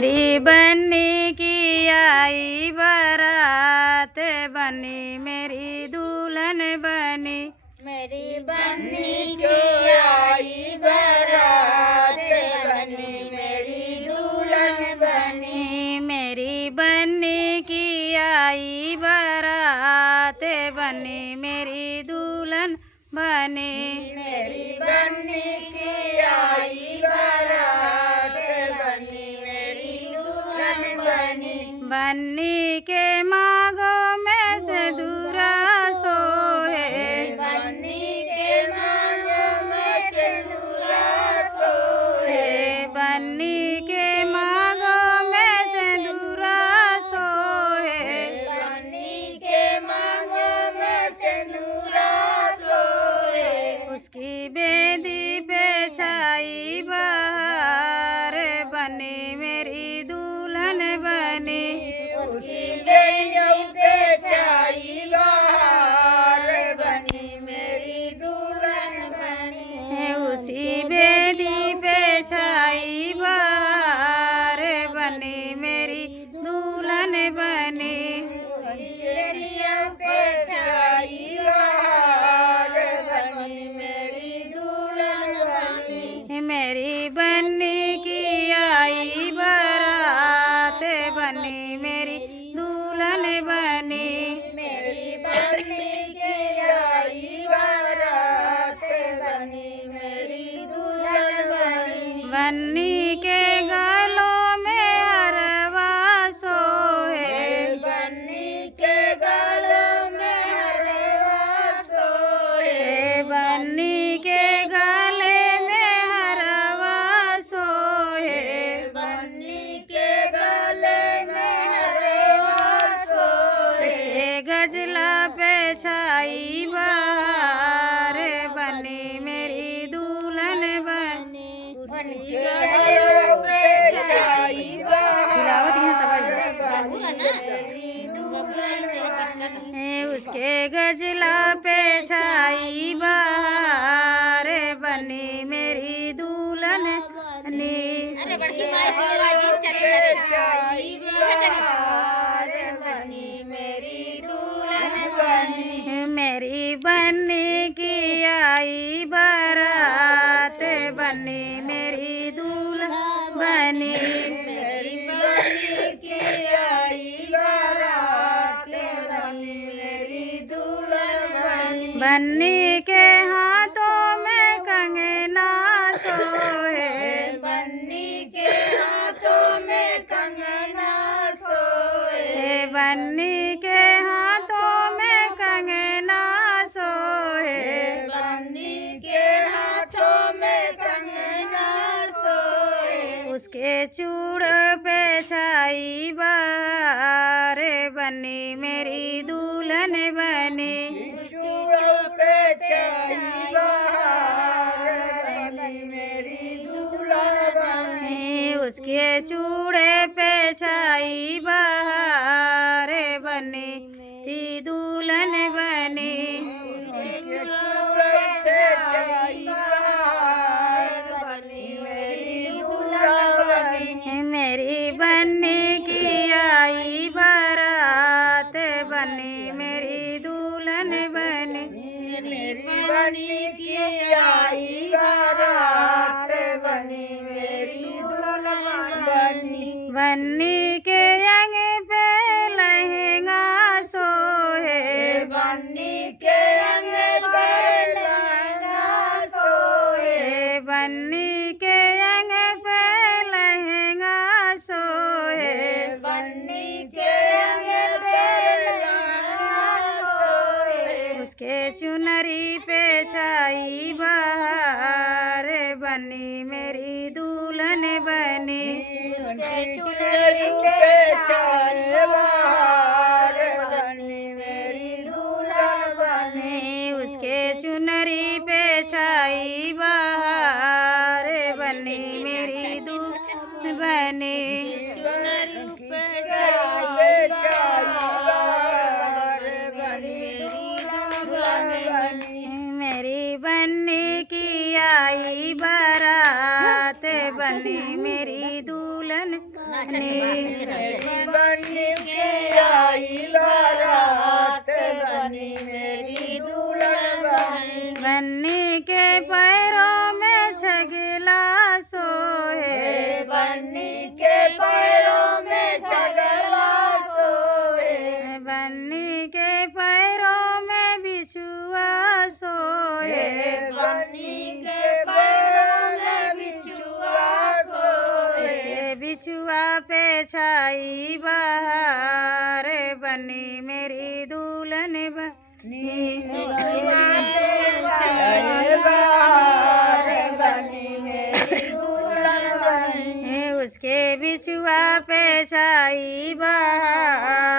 मेरी बन्नी की आई बारात बनी, मेरी दुल्हन बनी। मेरी बन्नी की आई बारात बनी, मेरी दुल्हन बनी। मेरी बन्नी की आई बारात बनी, मेरी दुल्हन बनी। मेरी बन्नी की आई बारात बनी, मेरी दुल्हन बनी। बन्नी के मांगों में से दूरा सोहे, बन्नी के मांगों में से दूरा सोहे। बन्नी के मांगों में से दूरा सोहे। बन्नी के मांगों में से दूरा सोहे। उसकी बेदी पे छाई बहार बनी, मेरी दुल्हन बनी। उसकी बेदी पे छाई बहार बनी, मेरी दुल्हन बनी। उसी बेदी पे छाई बहार बनी, मेरी दुल्हन बनी। बेदियों पे छाई बहार बनी, मेरी दुल्हन बनी। मेरी बन्नी की आई बारात बनी, मेरी दुल्हन बनी। मेरी बन्नी की आई बारात बनी, मेरी दुल्हन बनी। बन्नी के गालों में हरवा सोहे, बन्नी के गालों में हरवा सोहे। बन्नी के गाले में हरवा सोहे। बन्नी के गले में हरवा सोहे। गजला पे छाई बहार बनी, मेरी दुल्हन बनी। बन्नी गलों पे छाई बहार बनी, मेरी दुल्हन बनी। उसके गजला पे छाई बहार बनी, मेरी दुल्हन बनी। छाई बहार बनी, मेरी दुल्हन बनी। मेरी बन्नी की आई बारात बनी, मेरी दुल्हन बनी। मेरी बन्नी की आई बारात बनी, मेरी दुल्हन बनी। बन्नी के हाथों में कंगना सोहे, बन्नी के हाथों में कंगना सोहे। बन्नी के हाथों में कंगना सोहे। बन्नी के हाथों में कंगना सोहे। उसके चूड़ पे छाई बहार बनी, मेरी दुल्हन बनी। चूड़ों पे छाई बहार बनी, मेरी दुल्हन बनी। उसके चूड़े पे छाई बहार बनी, मेरी दुल्हन बनी। चूड़ों पे छाई बहार बनी, मेरी दुल्हन बनी। मेरी बन्नी की आई बारात बनी, मेरी दुल्हन बनी। मेरी बन्नी की आई बारात बनी, मेरी दुल्हन बनी। बन्नी के अंग पे लहंगा सोहे, बन्नी के अंग पे लहंगा सोहे। बन्नी के अंग पे लहंगा सोहे। बन्नी के अंग पे लहंगा सोहे। उसके चुनरी पे छाई बहार बनी, मेरी दुल्हन बनी। उसके चुनरी पे बनी के आई बारात बनी मेरी दुल्हन बनी बन्नी के पैरों में छगला सोहे बन्नी के पैरों में छगला सोए बन्नी के पैरों में बिछुआ सोहे बन्नी के पैरों में बिछुआ सोए बिछुआ पे छाई बहार बनी मेरी दुल्हन बनी बिछुआ पे छाई बहार बनी मेरी दुल्हन बनी उसके बिछुआ पे छाई बहार